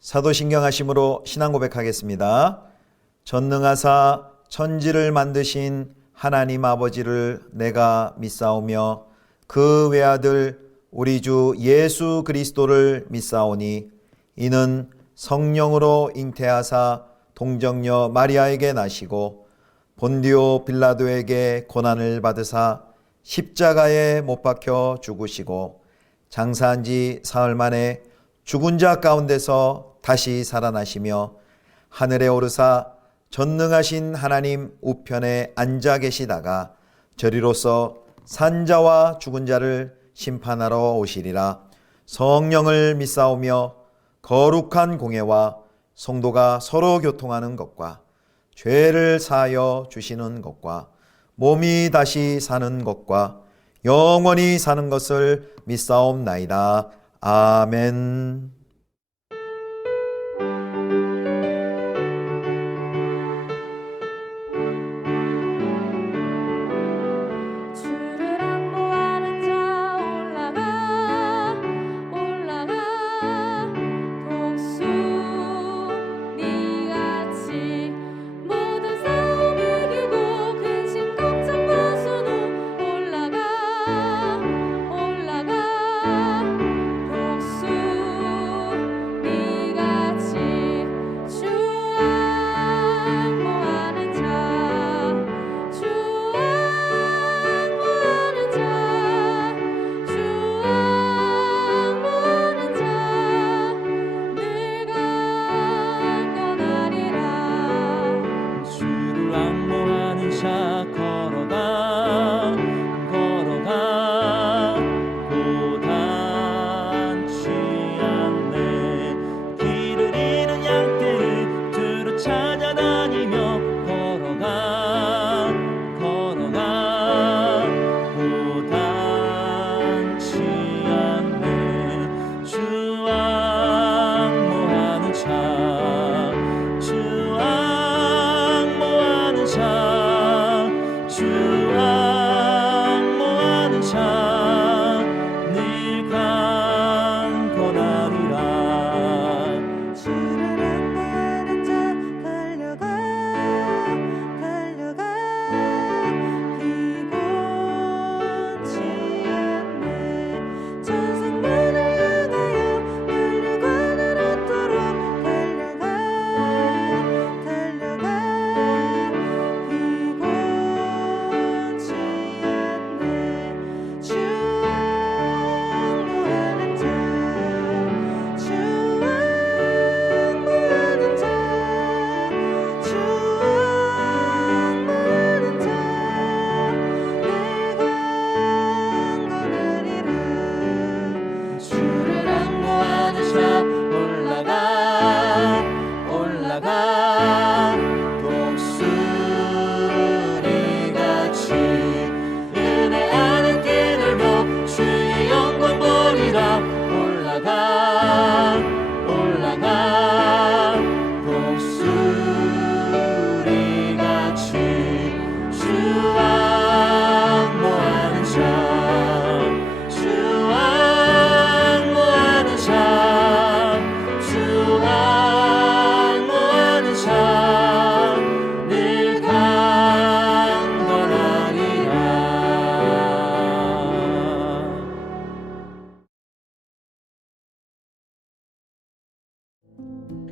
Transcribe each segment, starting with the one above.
사도신경하심으로 신앙 고백하겠습니다. 전능하사 천지를 만드신 하나님 아버지를 내가 믿사오며 그 외아들 우리 주 예수 그리스도를 믿사오니 이는 성령으로 잉태하사 동정녀 마리아에게 나시고 본디오 빌라도에게 고난을 받으사 십자가에 못 박혀 죽으시고 장사한 지 사흘 만에 죽은 자 가운데서 다시 살아나시며 하늘에 오르사 전능하신 하나님 우편에 앉아 계시다가 저리로서 산자와 죽은 자를 심판하러 오시리라. 성령을 믿사오며 거룩한 공예와 성도가 서로 교통하는 것과 죄를 사하여 주시는 것과 몸이 다시 사는 것과 영원히 사는 것을 믿사옵나이다. 아멘.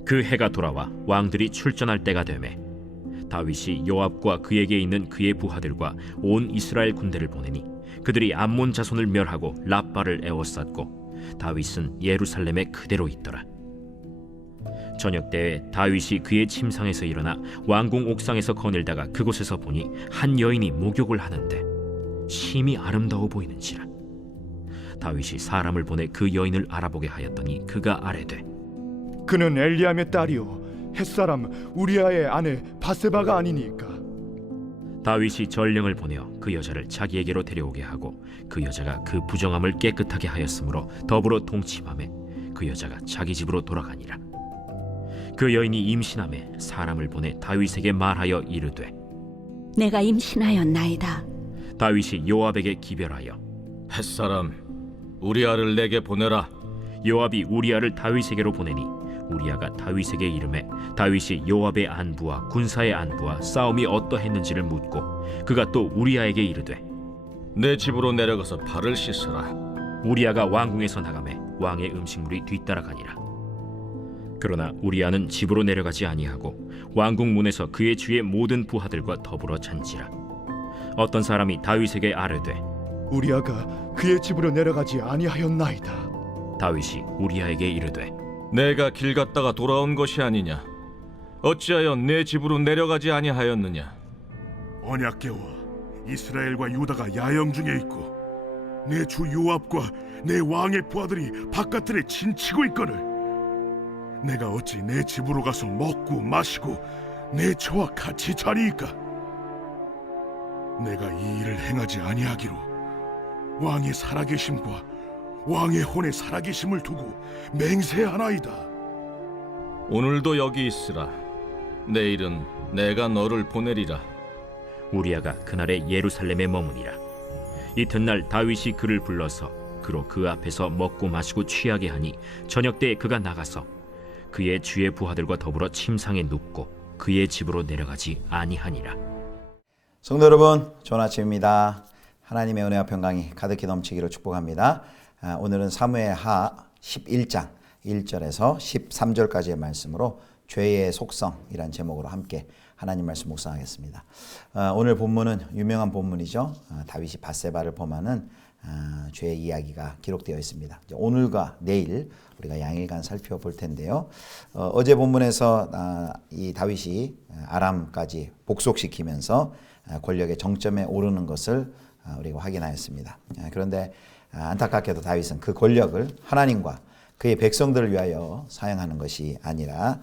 그 해가 돌아와 왕들이 출전할 때가 되매 다윗이 요압과 그에게 있는 그의 부하들과 온 이스라엘 군대를 보내니 그들이 암몬 자손을 멸하고 랍바를 에워쌌고 다윗은 예루살렘에 그대로 있더라. 저녁 때에 다윗이 그의 침상에서 일어나 왕궁 옥상에서 거닐다가 그곳에서 보니 한 여인이 목욕을 하는데 심히 아름다워 보이는지라. 다윗이 사람을 보내 그 여인을 알아보게 하였더니 그가 아뢰되 그는 엘리암의 딸이요 햇사람 우리아의 아내 바세바가 아니니까. 다윗이 전령을 보내어 그 여자를 자기에게로 데려오게 하고 그 여자가 그 부정함을 깨끗하게 하였으므로 더불어 동침하매 그 여자가 자기 집으로 돌아가니라. 그 여인이 임신하매 사람을 보내 다윗에게 말하여 이르되 내가 임신하였나이다. 다윗이 요압에게 기별하여 햇사람 우리아를 내게 보내라. 요압이 우리아를 다윗에게로 보내니 우리아가 다윗에게 이르매 다윗이 요압의 안부와 군사의 안부와 싸움이 어떠했는지를 묻고 그가 또 우리아에게 이르되 내 집으로 내려가서 발을 씻으라. 우리아가 왕궁에서 나가매 왕의 음식물이 뒤따라가니라. 그러나 우리아는 집으로 내려가지 아니하고 왕궁 문에서 그의 주의 모든 부하들과 더불어 잔지라. 어떤 사람이 다윗에게 아뢰되 우리아가 그의 집으로 내려가지 아니하였나이다. 다윗이 우리아에게 이르되 내가 길 갔다가 돌아온 것이 아니냐? 어찌하여 내 집으로 내려가지 아니하였느냐? 언약궤와 이스라엘과 유다가 야영 중에 있고 내 주 요압과 내 왕의 부하들이 바깥들에 진치고 있거늘 내가 어찌 내 집으로 가서 먹고 마시고 내 처와 같이 자리이까? 내가 이 일을 행하지 아니하기로 왕의 살아계심과 왕의 혼의 살아계심을 두고 맹세하나이다. 오늘도 여기 있으라. 내일은 내가 너를 보내리라. 우리아가 그날에 예루살렘에 머무니라. 이튿날 다윗이 그를 불러서 그로 그 앞에서 먹고 마시고 취하게 하니 저녁 때에 그가 나가서 그의 주의 부하들과 더불어 침상에 눕고 그의 집으로 내려가지 아니하니라. 성도 여러분, 좋은 아침입니다. 하나님의 은혜와 평강이 가득히 넘치기를 축복합니다. 오늘은 사무엘하 11장 1절에서 13절까지의 말씀으로 죄의 속성이란 제목으로 함께 하나님 말씀 묵상하겠습니다. 오늘 본문은 유명한 본문이죠. 다윗이 밧세바를 범하는 죄의 이야기가 기록되어 있습니다. 오늘과 내일 우리가 양일간 살펴볼 텐데요. 어제 본문에서 이 다윗이 아람까지 복속시키면서 권력의 정점에 오르는 것을 우리가 확인하였습니다. 그런데 안타깝게도 다윗은 그 권력을 하나님과 그의 백성들을 위하여 사용하는 것이 아니라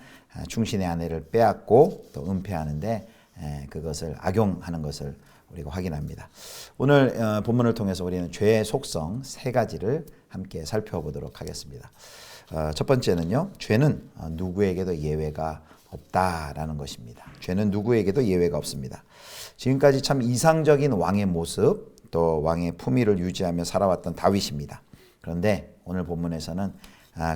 충신의 아내를 빼앗고 또 은폐하는데 그것을 악용하는 것을 우리가 확인합니다. 오늘 본문을 통해서 우리는 죄의 속성 세 가지를 함께 살펴보도록 하겠습니다. 첫 번째는요, 죄는 누구에게도 예외가 없다라는 것입니다. 죄는 누구에게도 예외가 없습니다. 지금까지 참 이상적인 왕의 모습 또 왕의 품위를 유지하며 살아왔던 다윗입니다. 그런데 오늘 본문에서는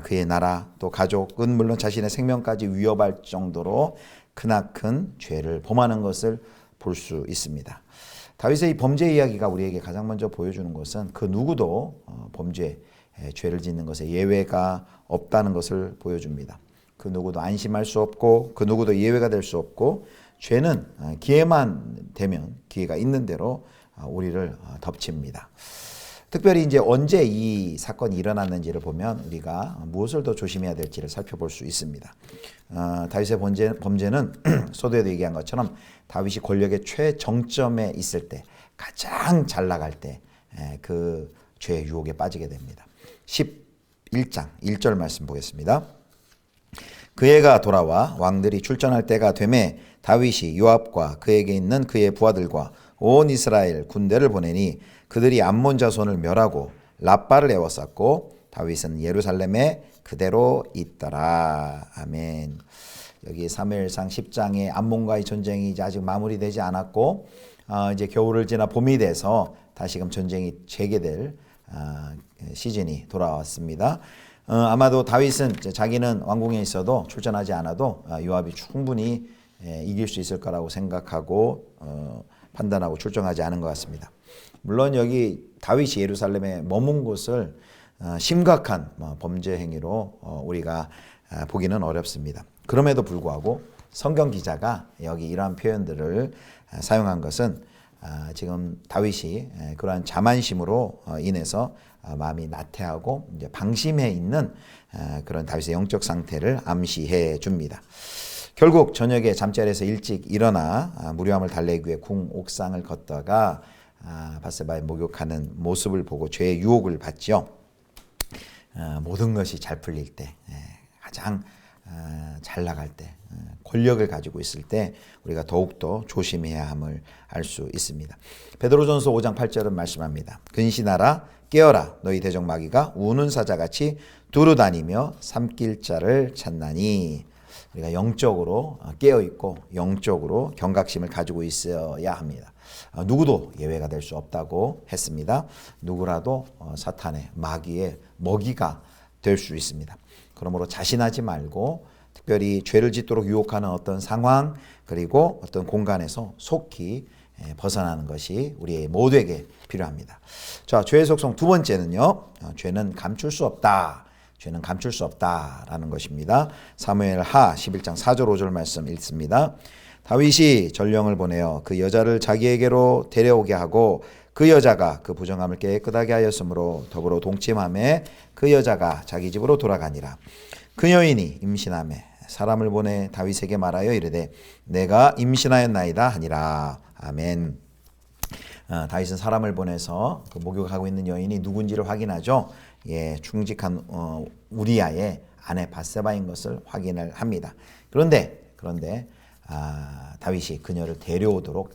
그의 나라 또 가족은 물론 자신의 생명까지 위협할 정도로 크나큰 죄를 범하는 것을 볼 수 있습니다. 다윗의 이 범죄 이야기가 우리에게 가장 먼저 보여주는 것은 그 누구도 죄를 짓는 것에 예외가 없다는 것을 보여줍니다. 그 누구도 안심할 수 없고 그 누구도 예외가 될 수 없고 죄는 기회만 되면 기회가 있는 대로 우리를 덮칩니다. 특별히 이제 언제 이 사건이 일어났는지를 보면 우리가 무엇을 더 조심해야 될지를 살펴볼 수 있습니다. 다윗의 범죄는 소도에도 얘기한 것처럼 다윗이 권력의 최정점에 있을 때 가장 잘 나갈 때 그 죄의 유혹에 빠지게 됩니다. 11장 1절 말씀 보겠습니다. 그 해가 돌아와 왕들이 출전할 때가 되매 다윗이 요압과 그에게 있는 그의 부하들과 온 이스라엘 군대를 보내니 그들이 암몬 자손을 멸하고 랍바를 에워쌌고 다윗은 예루살렘에 그대로 있더라. 아멘. 여기 사무엘상 10장의 암몬과의 전쟁이 이제 아직 마무리되지 않았고 이제 겨울을 지나 봄이 돼서 다시금 전쟁이 재개될 시즌이 돌아왔습니다. 아마도 다윗은 자기는 왕궁에 있어도 출전하지 않아도 요압이 충분히 이길 수 있을 거라고 생각하고 판단하고 출정하지 않은 것 같습니다. 물론 여기 다윗이 예루살렘에 머문 곳을 심각한 범죄 행위로 우리가 보기는 어렵습니다. 그럼에도 불구하고 성경 기자가 여기 이러한 표현들을 사용한 것은 지금 다윗이 그러한 자만심으로 인해서 마음이 나태하고 이제 방심해 있는 그런 다윗의 영적 상태를 암시해 줍니다. 결국 저녁에 잠자리에서 일찍 일어나 무료함을 달래기 위해 궁 옥상을 걷다가 밧세바의 목욕하는 모습을 보고 죄의 유혹을 받죠. 모든 것이 잘 풀릴 때, 가장 잘 나갈 때, 권력을 가지고 있을 때 우리가 더욱더 조심해야 함을 알 수 있습니다. 베드로전서 5장 8절은 말씀합니다. 근신하라 깨어라 너희 대적 마귀가 우는 사자같이 두루다니며 삼킬 자를 찾나니. 우리가 영적으로 깨어있고 영적으로 경각심을 가지고 있어야 합니다. 누구도 예외가 될 수 없다고 했습니다. 누구라도 사탄의 마귀의 먹이가 될 수 있습니다. 그러므로 자신하지 말고 특별히 죄를 짓도록 유혹하는 어떤 상황 그리고 어떤 공간에서 속히 벗어나는 것이 우리 모두에게 필요합니다. 자, 죄의 속성 두 번째는요. 죄는 감출 수 없다. 죄는 감출 수 없다라는 것입니다. 사무엘하 11장 4절 5절 말씀 읽습니다. 다윗이 전령을 보내어 그 여자를 자기에게로 데려오게 하고 그 여자가 그 부정함을 깨끗하게 하였으므로 더불어 동침함에 그 여자가 자기 집으로 돌아가니라. 그 여인이 임신함에 사람을 보내 다윗에게 말하여 이르되 내가 임신하였나이다 하니라. 아멘. 다윗은 사람을 보내서 그 목욕하고 있는 여인이 누군지를 확인하죠. 예, 충직한 우리아의 아내 바세바인 것을 확인을 합니다. 그런데 다윗이 그녀를 데려오도록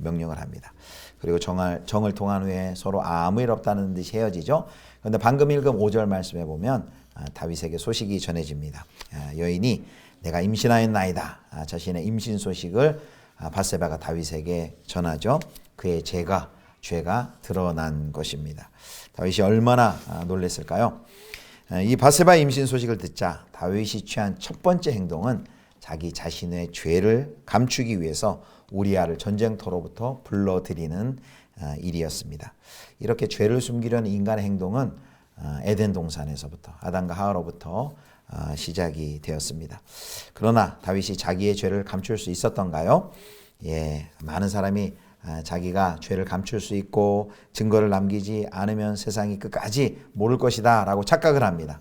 명령을 합니다. 그리고 정을 통한 후에 서로 아무 일 없다는 듯이 헤어지죠. 그런데 방금 읽은 5절 말씀에 보면 다윗에게 소식이 전해집니다. 여인이 내가 임신하였나이다. 자신의 임신 소식을 바세바가 다윗에게 전하죠. 그의 죄가 드러난 것입니다. 다윗이 얼마나 놀랐을까요? 이 바세바의 임신 소식을 듣자 다윗이 취한 첫 번째 행동은 자기 자신의 죄를 감추기 위해서 우리아를 전쟁터로부터 불러들이는 일이었습니다. 이렇게 죄를 숨기려는 인간의 행동은 에덴 동산에서부터 아담과 하와로부터 시작이 되었습니다. 그러나 다윗이 자기의 죄를 감출 수 있었던가요? 예, 많은 사람이 자기가 죄를 감출 수 있고 증거를 남기지 않으면 세상이 끝까지 모를 것이다 라고 착각을 합니다.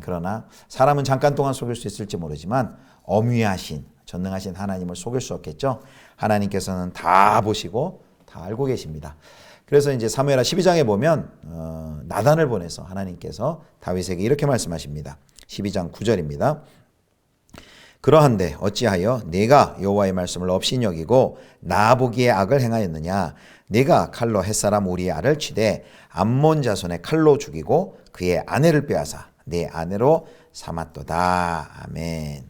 그러나 사람은 잠깐 동안 속일 수 있을지 모르지만 엄위하신 전능하신 하나님을 속일 수 없겠죠. 하나님께서는 다 보시고 다 알고 계십니다. 그래서 이제 사무엘하 12장에 보면 나단을 보내서 하나님께서 다윗에게 이렇게 말씀하십니다. 12장 9절입니다. 그러한데 어찌하여 네가 여호와의 말씀을 없이 여기고 나보기에 악을 행하였느냐. 네가 칼로 햇사람 우리아를 치되 암몬 자손의 칼로 죽이고 그의 아내를 빼앗아 내 아내로 삼았도다. 아멘.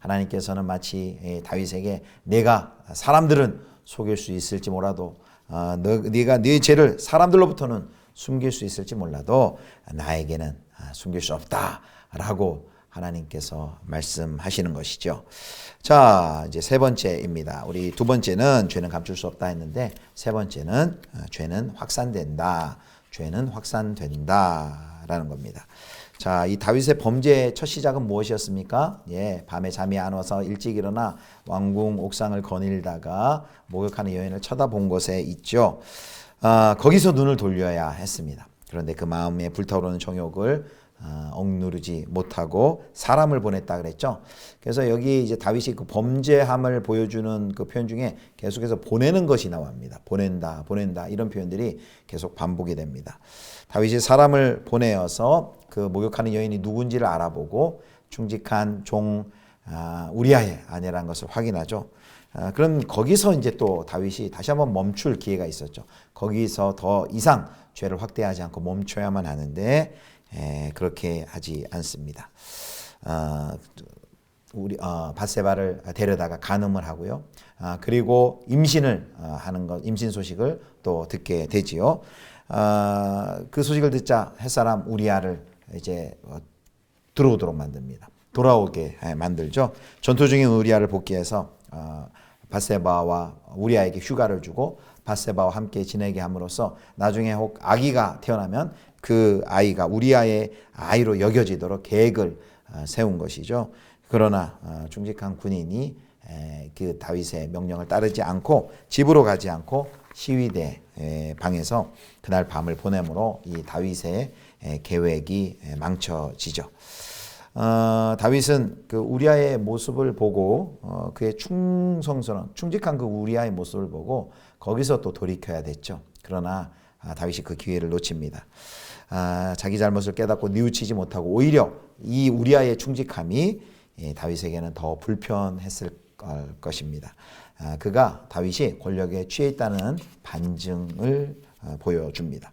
하나님께서는 마치 다윗에게 내가 사람들은 속일 수 있을지 몰라도 네가 네 죄를 사람들로부터는 숨길 수 있을지 몰라도 나에게는 숨길 수 없다라고 하나님께서 말씀하시는 것이죠. 자, 이제 세 번째입니다. 우리 두 번째는 죄는 감출 수 없다 했는데 세 번째는 죄는 확산된다. 죄는 확산된다라는 겁니다. 자, 이 다윗의 범죄의 첫 시작은 무엇이었습니까? 예, 밤에 잠이 안 와서 일찍 일어나 왕궁 옥상을 거닐다가 목욕하는 여인을 쳐다본 곳에 있죠. 거기서 눈을 돌려야 했습니다. 그런데 그 마음에 불타오르는 정욕을 억누르지 못하고 사람을 보냈다 그랬죠. 그래서 여기 이제 다윗이 그 범죄함을 보여주는 그 표현 중에 계속해서 보내는 것이 나옵니다. 보낸다 이런 표현들이 계속 반복이 됩니다. 다윗이 사람을 보내어서 그 목욕하는 여인이 누군지를 알아보고 충직한 종 우리아의 아내라는 것을 확인하죠. 그럼 거기서 이제 또 다윗이 다시 한번 멈출 기회가 있었죠. 거기서 더 이상 죄를 확대하지 않고 멈춰야만 하는데 그렇게 하지 않습니다. 바세바를 데려다가 간음을 하고요. 그리고 임신을 하는 것, 임신 소식을 또 듣게 되지요. 그 소식을 듣자 햇사람 우리아를 이제 들어오도록 만듭니다. 돌아오게 만들죠. 전투 중인 우리아를 복귀해서 바세바와 우리아에게 휴가를 주고 바세바와 함께 지내게 함으로써 나중에 혹 아기가 태어나면 그 아이가 우리아의 아이로 여겨지도록 계획을 세운 것이죠. 그러나 충직한 군인이 그 다윗의 명령을 따르지 않고 집으로 가지 않고 시위대 방에서 그날 밤을 보내므로 이 다윗의 계획이 망쳐지죠. 다윗은 그 우리아의 모습을 보고 그의 충직한 그 우리아의 모습을 보고 거기서 또 돌이켜야 됐죠. 그러나 다윗이 그 기회를 놓칩니다. 자기 잘못을 깨닫고 뉘우치지 못하고 오히려 이 우리아의 충직함이 다윗에게는 더 불편했을 것입니다. 그가 다윗이 권력에 취해 있다는 반증을 보여줍니다.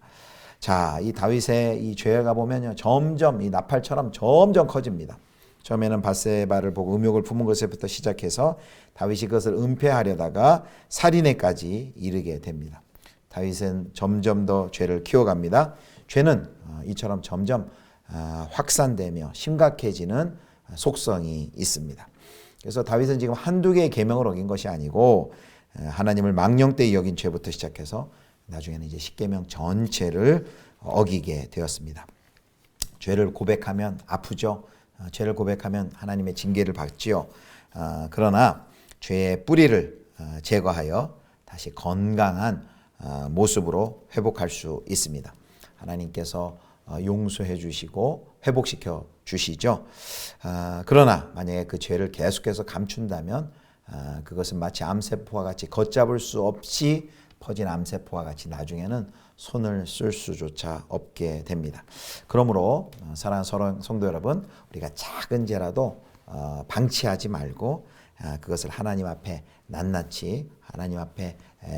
자, 이 다윗의 이 죄가 보면요, 점점 이 나팔처럼 점점 커집니다. 처음에는 바세바를 보고 음욕을 품은 것에부터 시작해서 다윗이 그것을 은폐하려다가 살인에까지 이르게 됩니다. 다윗은 점점 더 죄를 키워갑니다. 죄는 이처럼 점점 확산되며 심각해지는 속성이 있습니다. 그래서 다윗은 지금 한두 개의 계명을 어긴 것이 아니고 하나님을 망령되이 여긴 죄부터 시작해서 나중에는 이제 십계명 전체를 어기게 되었습니다. 죄를 고백하면 아프죠. 죄를 고백하면 하나님의 징계를 받지요. 그러나 죄의 뿌리를 제거하여 다시 건강한 모습으로 회복할 수 있습니다. 하나님께서 용서해 주시고 회복시켜 주시죠. 그러나 만약에 그 죄를 계속해서 감춘다면 그것은 마치 암세포와 같이 걷잡을 수 없이 퍼진 암세포와 같이 나중에는 손을 쓸 수조차 없게 됩니다. 그러므로 사랑하는 성도 여러분, 우리가 작은 죄라도 방치하지 말고 그것을 하나님 앞에 낱낱이 하나님 앞에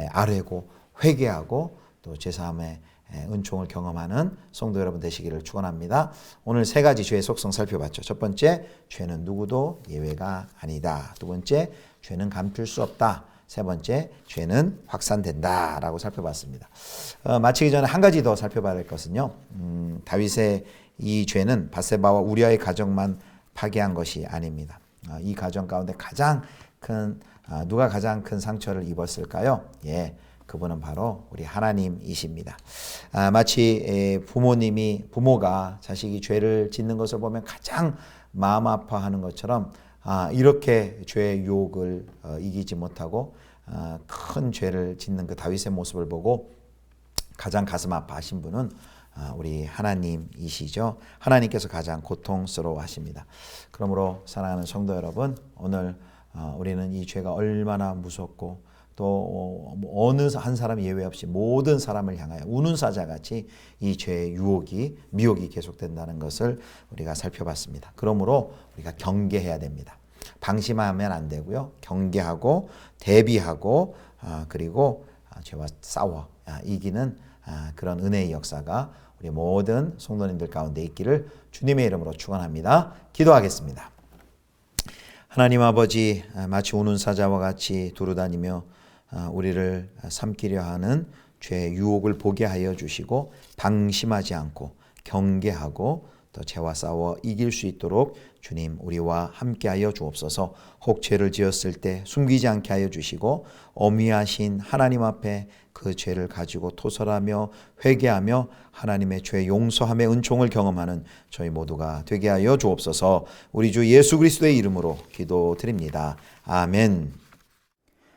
아뢰고 회개하고 또 제사함의 은총을 경험하는 성도 여러분 되시기를 축원합니다. 오늘 세 가지 죄의 속성 살펴봤죠. 첫 번째, 죄는 누구도 예외가 아니다. 두 번째, 죄는 감출 수 없다. 세 번째, 죄는 확산된다 라고 살펴봤습니다. 마치기 전에 한 가지 더 살펴봐야 할 것은요, 다윗의 이 죄는 밧세바와 우리아의 가정만 파괴한 것이 아닙니다. 이 가정 가운데 누가 가장 큰 상처를 입었을까요? 그분은 바로 우리 하나님이십니다. 마치 부모가 자식이 죄를 짓는 것을 보면 가장 마음 아파하는 것처럼 이렇게 죄의 유혹을 이기지 못하고 큰 죄를 짓는 그 다윗의 모습을 보고 가장 가슴 아파하신 분은 우리 하나님이시죠. 하나님께서 가장 고통스러워 하십니다. 그러므로 사랑하는 성도 여러분, 오늘 우리는 이 죄가 얼마나 무섭고 또 어느 한 사람 예외 없이 모든 사람을 향하여 우는 사자같이 이 죄의 미혹이 계속된다는 것을 우리가 살펴봤습니다. 그러므로 우리가 경계해야 됩니다. 방심하면 안 되고요. 경계하고 대비하고 그리고 죄와 싸워 이기는 그런 은혜의 역사가 우리 모든 성도님들 가운데 있기를 주님의 이름으로 축원합니다. 기도하겠습니다. 하나님 아버지, 마치 우는 사자와 같이 두루다니며 우리를 삼키려 하는 죄의 유혹을 보게 하여 주시고 방심하지 않고 경계하고 또 죄와 싸워 이길 수 있도록 주님 우리와 함께하여 주옵소서. 혹 죄를 지었을 때 숨기지 않게 하여 주시고 어미하신 하나님 앞에 그 죄를 가지고 토설하며 회개하며 하나님의 죄 용서함의 은총을 경험하는 저희 모두가 되게 하여 주옵소서. 우리 주 예수 그리스도의 이름으로 기도드립니다. 아멘.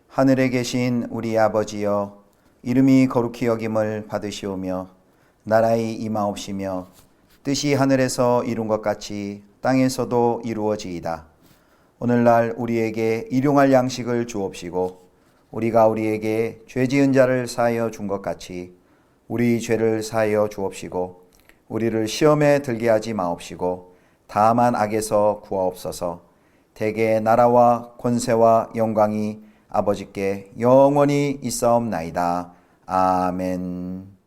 하늘에 계신 우리 아버지여, 이름이 거룩히 여김을 받으시오며 나라의 임하옵시며 뜻이 하늘에서 이룬 것 같이 땅에서도 이루어지이다. 오늘날 우리에게 일용할 양식을 주옵시고 우리가 우리에게 죄 지은 자를 사하여 준 것 같이 우리 죄를 사하여 주옵시고 우리를 시험에 들게 하지 마옵시고 다만 악에서 구하옵소서. 대개 나라와 권세와 영광이 아버지께 영원히 있사옵나이다. 아멘.